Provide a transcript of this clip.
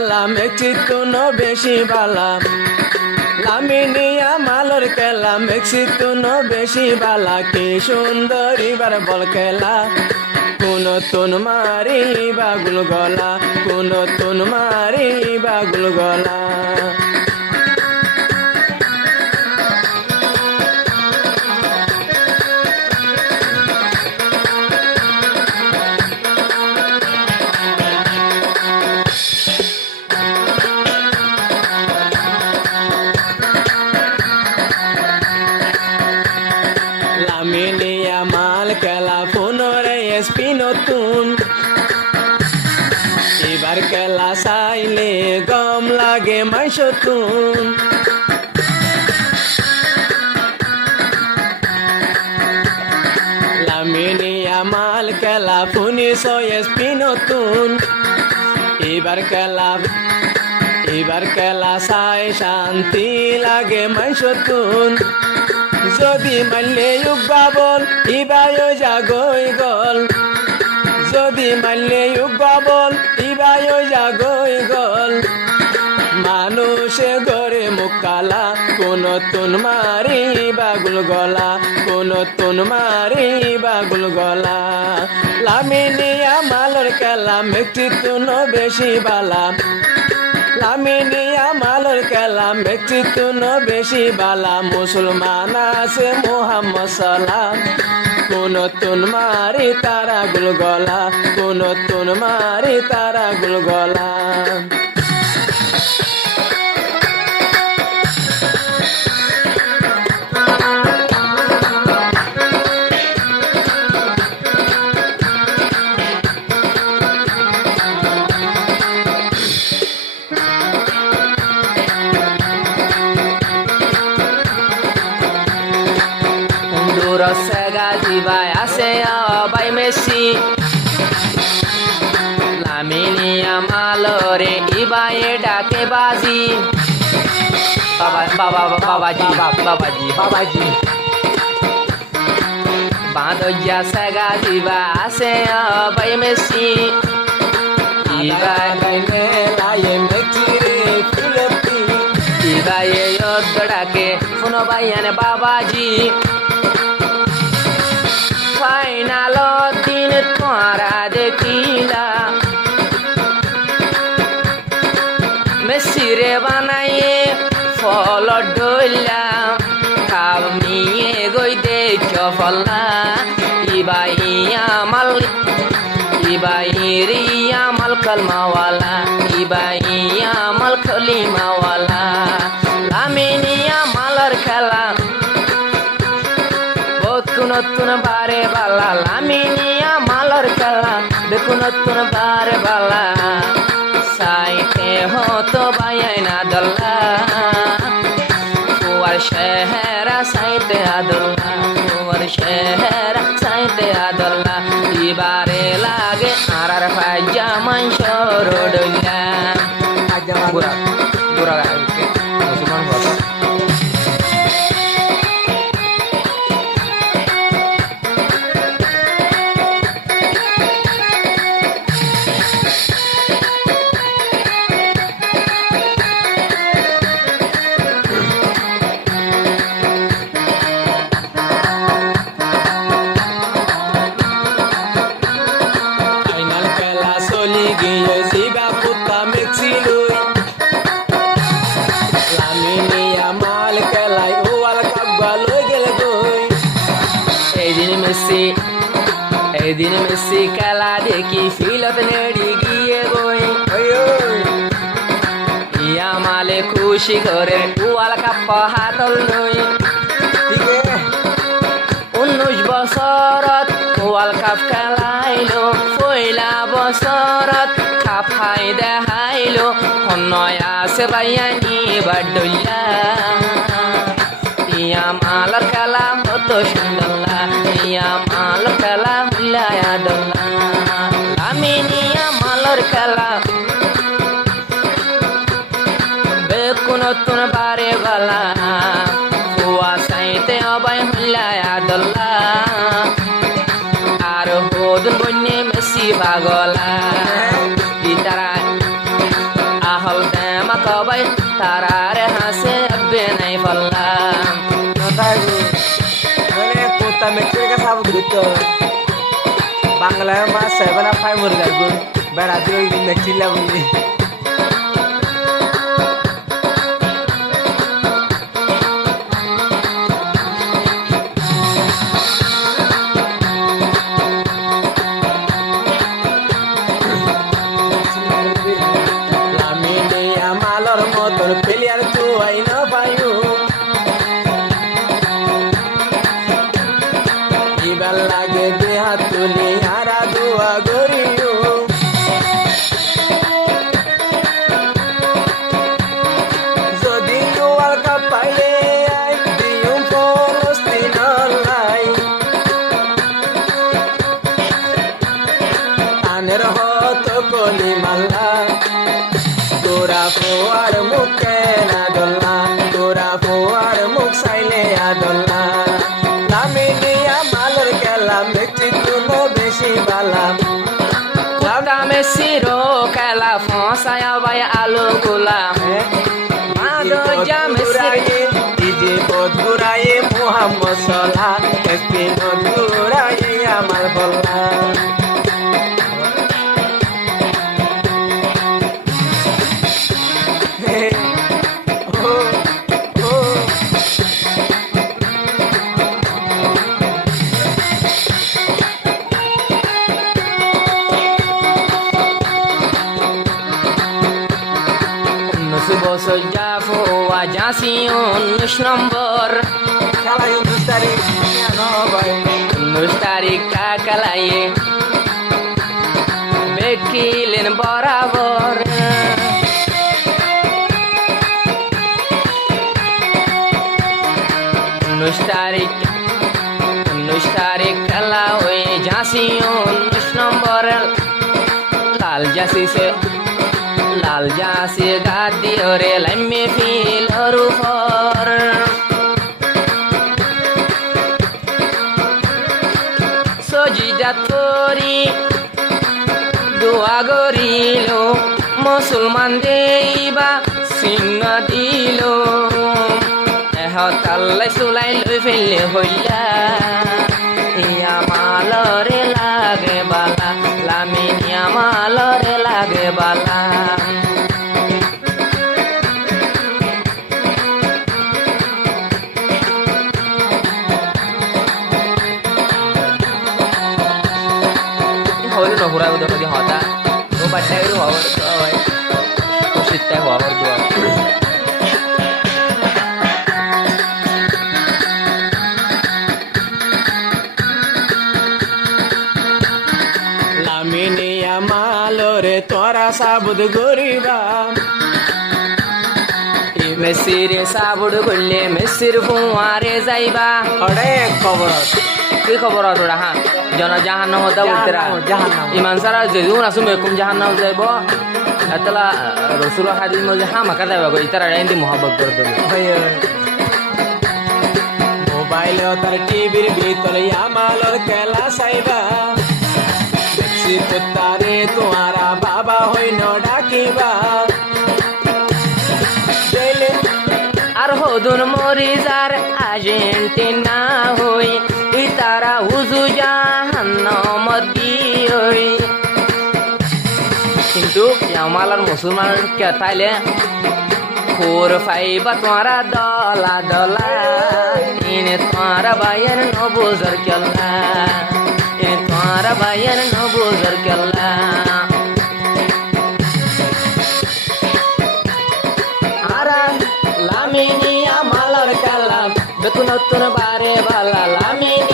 খেলা Mexico no বেশি বালা লামিনিয়া মালর খেলা মেক্সিকো নো বেশি বালা কি সুন্দর এবার বল খেলা কোন তুন মারি বাগুল গলা কোন তুন মারি বাগুল গলা লামিনিয়া মাল খেলা পুনরে এসপি নতুন এবার খেলা চাইলে গম লাগে মাইসতুন লামিনিয়া মাল খেলা পুনিশ এসপি নতুন এবার খেলা চাই শান্তি লাগে মাইসতুন যদি মানলে বাবল ইবায়ো জাগই গল যদি মানলে বাবল ইবায়ো জাগই গল মানুষে গরে মুকালা কোন তুন মারি বাগুল গলা কোন তুন মারি বাগুল গলা লামিনিয়া মালর খেলা মেক্সিকো নো বেশি বালা লামিনিয়া মালর খেলা মেক্সিকো নো বেশি বালা মুসলমান আছে মোহাম্মদ সালাম কোন তুন মারি তারা গুল গলা কোন তুন মারি তারা গুল গলা Vai a sea vai Messi Laminia malore ibaye dake bazi babaji Badoja saga diva asea vai Messi ibaye laye mekire filepi ibaye yodake funo bayane babaji final দিন তোরা দেখিলা মেসিরে বানাইয়ে ফল ডইলা খাব নিয়ে গই দেখ ফল্লা ইবাইয়া মাল কলমাওয়ালা ইবাইয়া মাল খলিমাওয়ালা লামিনিয়া মালর খেলা নতুন বারে বালা লামিনিয়া মালর খেলা দেখো নতুন বারে বালা সাইতে হতো বাইনা দল্লা কুয়ার শেহরা সাইতে আদল্লা কুয়ার শেহরা সাইতে আদল্লা ইবারে লাগে আরার ফাইজা মানসর ডইলা আজমা গুরা গুরা গাইকে মুসলমান ভাষা এদিন মেসি খেলা দেখি ফিলত নেড়ি গিয়ে বই ইয়া মালে খুশি করে ওয়াল কাপ হাতল নই 19 বছৰত ওয়াল কাপ খেলাইলো পয়লা বছৰত কাপ হাই দেখাইলো নয় আছে বাইয়ানি বাডুল্লা ইয়া মালর খেলা কত সুন্দর ইয়া মাল খেলা হুল্লায়া দোল্লা লামিনিয়া মালর খেলা বেকুনতুন বারে বালা হুয়া সাইতে অবাই হুল্লায়া দোল্লা আর হোদুন বন্যে মেসি পাগলা ইতারা মেক্সির কাছে আবু ঘুরতো বাংলায় মাছ সেভেন আপ ফাইভ মরে যাবো বেড়া দিয়ে মেক্সিলা বলি মতন প্লেয়ার তো আইনা পাইও এবার লাগে দে হাত তুলি হারা দোয়া গরিও যদি ওয়ার্ল্ড কাপ পাইলে আই দিও ফলস্তিন লাই আনের হত কলি মাল্লা তোরা ফোয়ার মুখে না দোলনা তোরা ফোয়ার মুখ সাইলে আদোলনা লামিনিয়া মালের খেলা মেক্সি তুনো বেশি বালাম Guarda Messiro খেলা ফসায়া ভাই আলো গোলা মাদো যা মেসি ডিজে পদ ঘুরাইয়ে মোহাম্মদ সালাহ স্পিন ঘুরাইয়ে আমার বল্লা বছর যাবো আজাসি 19 নম্বর খেলাই 19 তারিখ ভাই 19 তারিখ কাকালাইয়ে বেকিলেন বরাবর 19 তারিখ খেলা হয়ে ঝাঁসি 19 নম্বর লাল জাসি গাদি ওরে লাইমে ফিল রুফর সজিদা তোরি দোয়া গরিল মুসলমান দেইবা সিংহ দিল এহতাল্লাই সুলাই লই ফেললে হইলা ইয়া মালরে লাগে বালা লামিনিয়া মালরে লাগে বালা হইল নহুরা উদর দি হতা ও বাচ্চাই রু হওয়ার তো হয় ও সিটটা হওয়ার দোয়া লামিনিয়া মালরে তোরা সাবুদ গরিবা মেসির সাবুড করলে মেসির ফুয়ারে যাইবা অনেক খবর কি খবর ওরা হ্যাঁ জন জাহান্নাম হতা বলতে ইমান সারা যেদিন আসুন বেকুম জাহান্নাম যাইব এতলা রসুল হাদিস মধ্যে হ্যাঁ মাকা যাইবা গো ইতারা এন্দি মোহাব্বত করে দেবে মোবাইল তার টিভির ভিতরে আমালর খেলা সাইবা দেখছি তারে তোমারা বাবা হইন ডাকিবা আর হদুন মরিজার আর্জেন্টিনা হই ইতারা হুজু জাহান্নাম দিই কিন্তু আমালার মুসলমান কে তাইলে খোর ফাইবা তোমারা দলা দলা ইনে তোমারা বায়ান নবুজর কেল্লা ইনে তোমারা বায়ান নবুজর কেল্লা লামিনিয়া মালার কালাম বেতন বারে বালা লামিনি